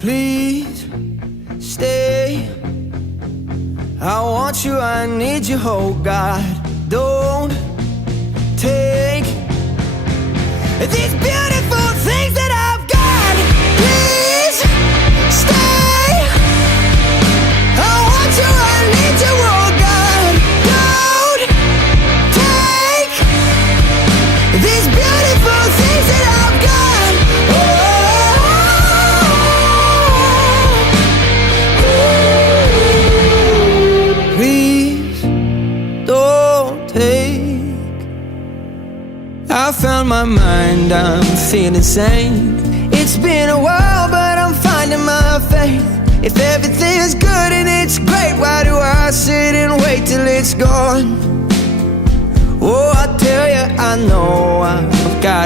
Please stay. I want you, I need you, oh God. Don't take these beautiful things that I've got. Please stay. I want you, I need you, oh God. Don't take these beautiful things that I've got. Please don't take. I found my mind, I'm feeling sane. It's been a while, but I'm finding my faith. If everything's good and it's great, why do I sit and wait till it's gone? Oh, I tell you, I know I've got